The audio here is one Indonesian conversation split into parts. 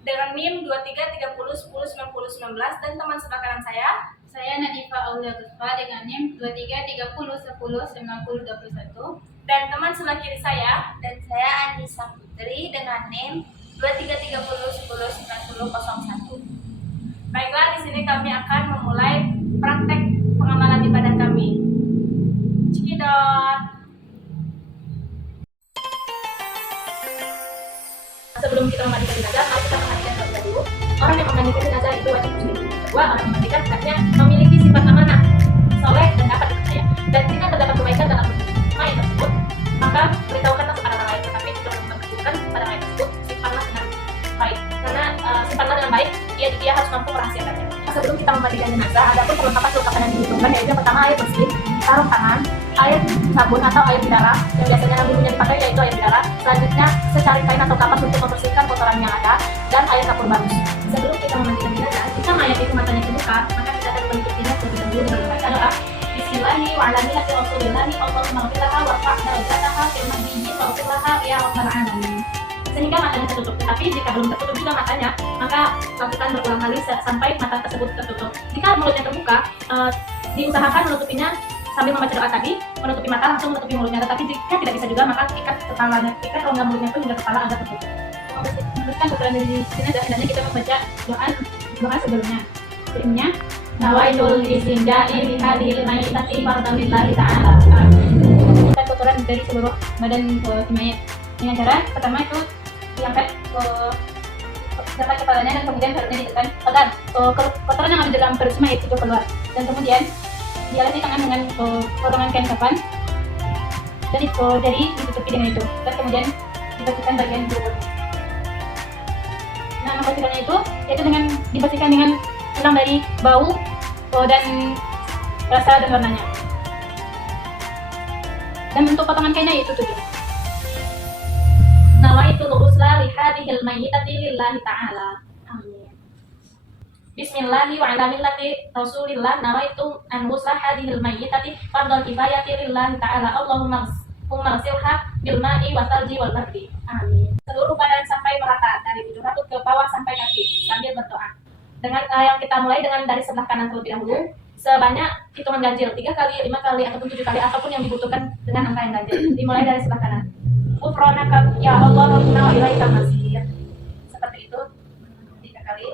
dengan NIM 2330109019 dan teman sebelah kanan saya Nadifa Aulia Gusfa dengan NIM 2330109021 dan teman sebelah kiri saya dan saya Anissa Putri dengan NIM 2330109001. Baiklah, di sini kami akan memulai praktek pengamalan ibadah kami. Cikidot. Sebelum kita memandikan jenazah, mari kita perhatikan terlebih dahulu. Orang yang memandikan jenazah itu wajib muslim. Kedua, orang yang memandikan hendaknya memiliki sifat amanah, soleh dan dapat dipercaya. Dan jika terdapat kebaikan dalam mayat tersebut, maka beritahukanlah kepada orang lain. Tetapi jika belum terkabulkan pada mayat tersebut, simpanlah dengan baik. Karena simpanlah dengan baik, dia harus mampu merahasiakannya. Sebelum kita memandikan jenazah, ada pun perlengkapan yang dibutuhkan, yaitu yang pertama air bersih, sarung tangan, air sabun atau air bidara yang biasanya dulunya dipakai yaitu air bidara. Selanjutnya secari kain atau kapas untuk membersihkan kotoran yang ada dan air kapur bagus. Sebelum kita memandikan jenazah, jika mayat itu matanya terbuka, maka kita akan menutupinya terlebih dahulu dengan membaca doa Bismillahi wa ala millati Rasulillahi Allahumma ghfirlaha warfa' darajataha fil mahdiyyin wa ghfirlaha ya rabbal alamin. Sehingga matanya tertutup. Tetapi jika belum tertutup juga matanya, maka lakukan berulang kali sampai mata tersebut tertutup. Jika mulutnya terbuka, diusahakan menutupinya sambil membaca doa tadi, menutupi mata langsung menutupi mulutnya. Tetapi jika tidak bisa juga, maka ikat rongga mulutnya pun hingga kepala agar tertutup. Meneruskan setelah dari sini, hendaknya kita membaca doa sebelumnya. Sebelumnya, nawaitul istinja'i bi hadhil mayyitati fardhan lillahi ta'ala. Kita kotoran dari seluruh badan si mayit. Dengan cara pertama itu diangkat ke depan kepalanya dan kemudian perutnya ditekan agar kotoran yang ada dalam perut si mayit itu keluar. Dan kemudian dialasi tangan dengan potongan kain kafan dan jadi ditutupi dengan itu. Dan kemudian dibersihkan bagian perut. Nah, membersihkannya itu yaitu dengan dibersihkan dengan hilang dari bau dan rasa dan warnanya. Dan untuk potongan kainnya itu 7. Nawaitul ghusla li hadhil mayyitati lillahi ta'ala. Amin. Bismillahi wa ala millati Rasulillah nawaitu an ghusla hadhil mayyitati fardhu kifayati lillahi ta'ala. Allahumma silha bil ma'i wa thalji wal bardi. Amin. Seluruh badan sampai merata dari ujung rambut ke bawah sampai kaki sambil berdoa. Dengan yang kita mulai dengan dari sebelah kanan terlebih dahulu sebanyak hitungan ganjil 3 kali, 5 kali ataupun 7 kali ataupun yang dibutuhkan dengan angka yang ganjil. Dimulai dari sebelah kanan. Ghufranaka ya Allah rabbuna wa ilaikal masir. Seperti itu 3 kali.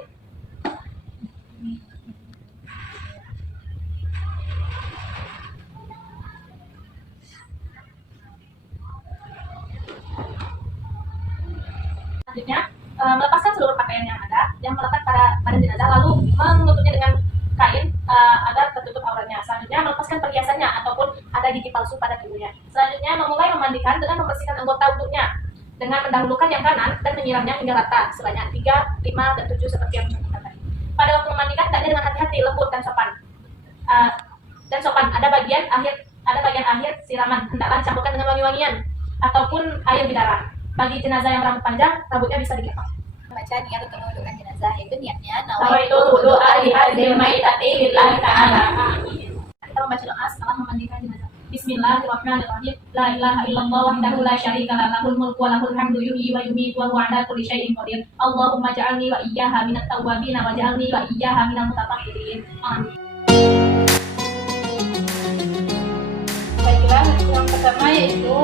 Selanjutnya melepaskan seluruh pakaian yang ada yang melekat pada jenazah, lalu menutupnya dengan kain agar tertutup auratnya. Selanjutnya melepaskan perhiasannya ataupun ada gigi palsu pada tubuhnya. Selanjutnya memulai memandikan dengan membersihkan anggota wudhunya dengan mendahulukan yang kanan dan menyiramnya hingga rata sebanyak 3, 5, dan 7 seperti yang contohkan tadi. Pada waktu memandikan hendaknya dengan hati-hati, lembut dan sopan. Ada bagian akhir siraman hendaklah dicampurkan dengan wangi-wangian ataupun air bidara. Bagi jenazah yang rambut panjang, rambutnya bisa digepang. Baca niat untuk mewudhukan jenazah, yaitu niatnya Nawaitul wudu'a li hadhil mayyitati lillahi ta'ala. Kita membaca doa setelah memandikan jenazah. Bismillahirrahmanirrahim. La ilaha illallah wahdahu la syarika lah, lahul mulku wa lahul hamdu yuhyi wa yumiitu wa huwa 'ala kulli syai'in qadir. Allahumma ja'alni wa iyyaha minat tawwabin wa ja'alni wa iyyaha minal mutatahhirin. Amin. Baiklah, yang pertama yaitu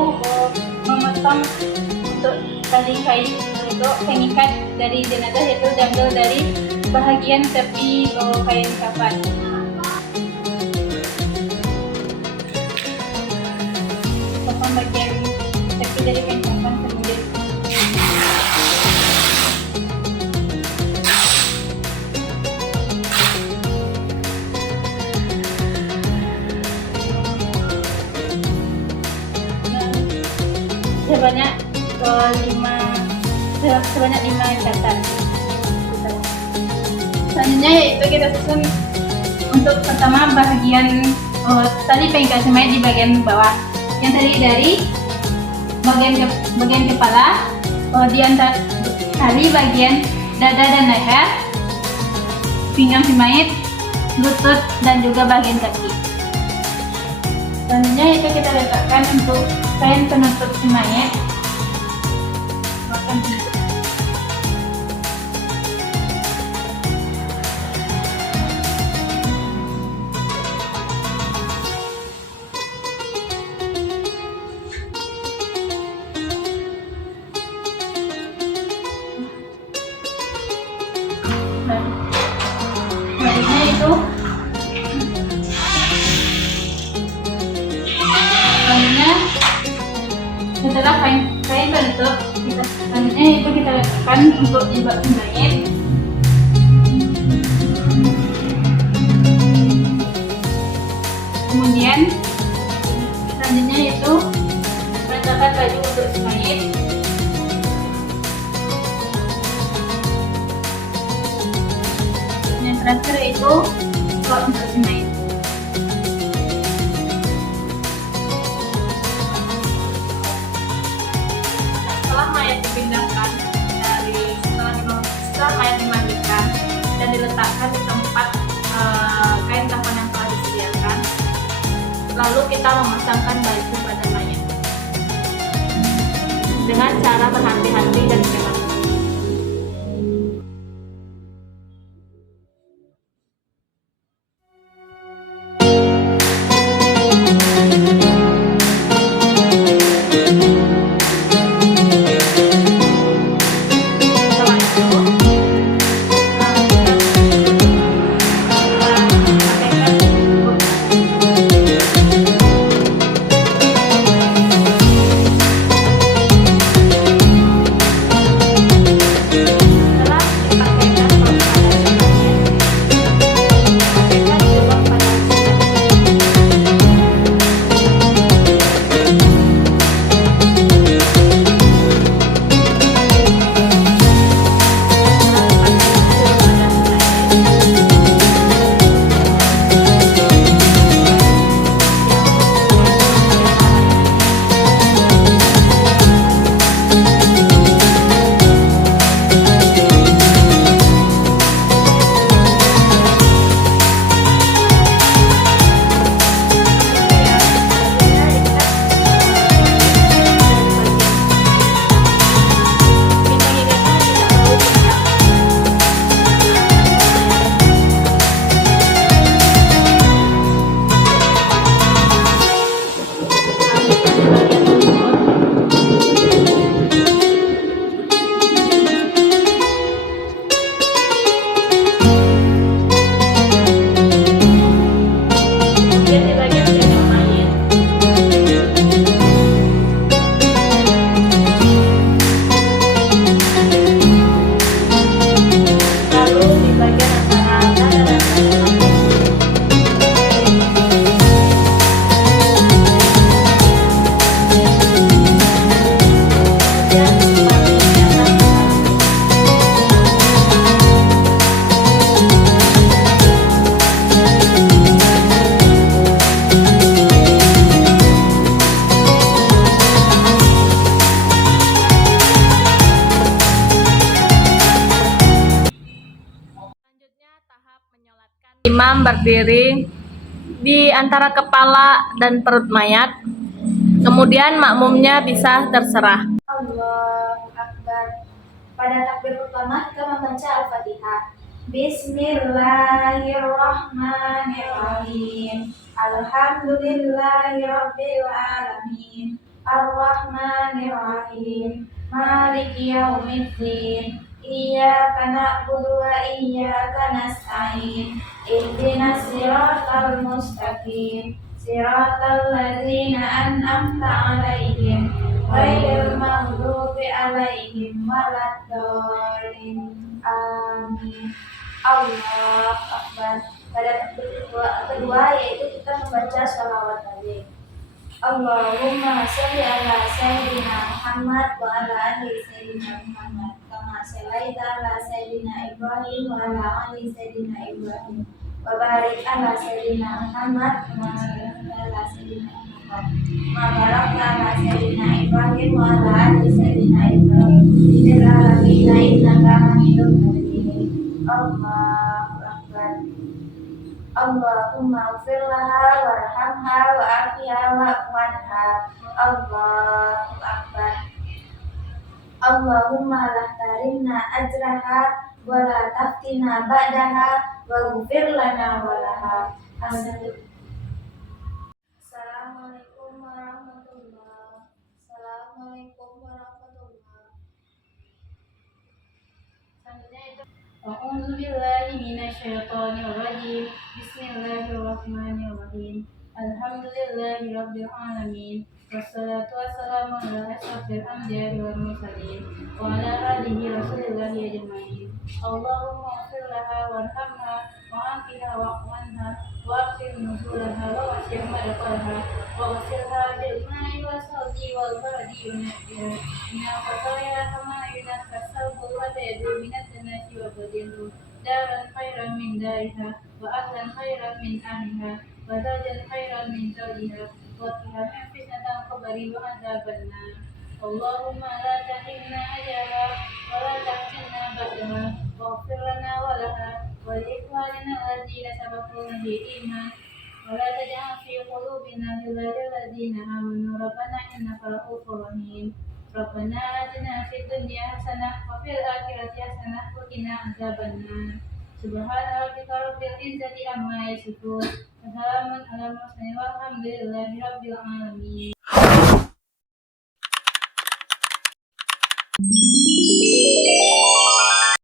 memotong untuk tali kain untuk pengikat dari jenazah, yaitu diambil dari bahagian tepi kain kafan. Potong bagian tepi dari kain kafan kemudian sebanyak 5 ikatan. Selanjutnya yaitu kita susun untuk pertama bagian tali pengikat mayat di bagian bawah, yang tadi dari bagian kepala, kemudian tali bagian dada dan leher, pinggang si mayat, lutut dan juga bagian kaki. Selanjutnya itu kita letakkan untuk kain penutup si mayat. itu setelah kain bentuk selanjutnya itu kita letakkan untuk jilbab mayat. Kemudian selanjutnya itu letakkan baju untuk si mayat. Yang terakhir itu slot untuk si mayat. Setelah mayat dipindahkan setelah mayat dimandikan dan diletakkan di tempat kain kafan yang telah disediakan, lalu kita memasangkan baju pada mayat dengan cara berhati-hati dan prematur. Imam berdiri di antara kepala dan perut mayat, kemudian makmumnya bisa terserah. Allahu Akbar. Pada takbir pertama kita membaca Al-Fatihah. Bismillahirrahmanirrahim. Alhamdulillahirabbil alamin. Arrahmanirrahim. Maliki yaumiddin. Iyyaka na'budu wa iyyaka nasta'in. Ihdinas siratal mustaqim. Siratal ladzina an'amta 'alaihim ghairil maghdubi 'alaihim waladdallin. Amin. Allahu Akbar. Pada takbir kedua yaitu kita membaca sholawat tadi. Allahumma sholli ala sayyidina Muhammad wa ala ali sayyidina Muhammad kama shallaita ala sayyidina Ibrahim wa ala ali sayyidina Ibrahim wa barik ala sayyidina Muhammad kama shallaita ala sayyidina Muhammad wa barakta ala sayyidina Ibrahim wa ala ali sayyidina Ibrahim fil alamin innaka Hamidum Majid. Allahu Akbar. Allahumma ighfir laha warhamha wa'afiha wa'fu anha. Allahu Akbar. Allahumma la tarimna ajraha wa la taftina ba'daha waghfir lana wa laha. Assalamualaikum warahmatullahi. Assalamualaikum warahmatullahi. Selanjutnya itu أعوذ بالله من الشيطان الرجيم. بسم الله الرحمن الرحيم. الحمد لله رب العالمين، والصلاة والسلام على أشرف الأنبياء والمرسلين وعلى آله رسول الله أجمعين. اللهم اغفر لها وارحمها وعافها واعف عنها وأكرم نزولها ووسع مدخلها وغسلها بالماء والثلج والبرد ونقها من الخطايا كما ينقى الثوب الأبيض من الدنس وبدله دارا خيرا من دارها وأهلا خيرا من أهلها وزوجا خيرا من زوجها وقها من فتنة القبر وعذاب النار. اللهم لا تحرمنا أجرها ولا تفتنا بعدها واغفر لنا ولها ولإخواننا الذين سبقونا بالإيمان ولا تجعل في قلوبنا غلا للذين آمنوا ربنا إنك رؤوف رحيم. ربنا آتنا في الدنيا حسنة وفي الآخرة حسنة وقنا عذاب النار. سبحان ربك رب العزة عما يصفون وسلام على المرسلين والحمد لله رب العالمين.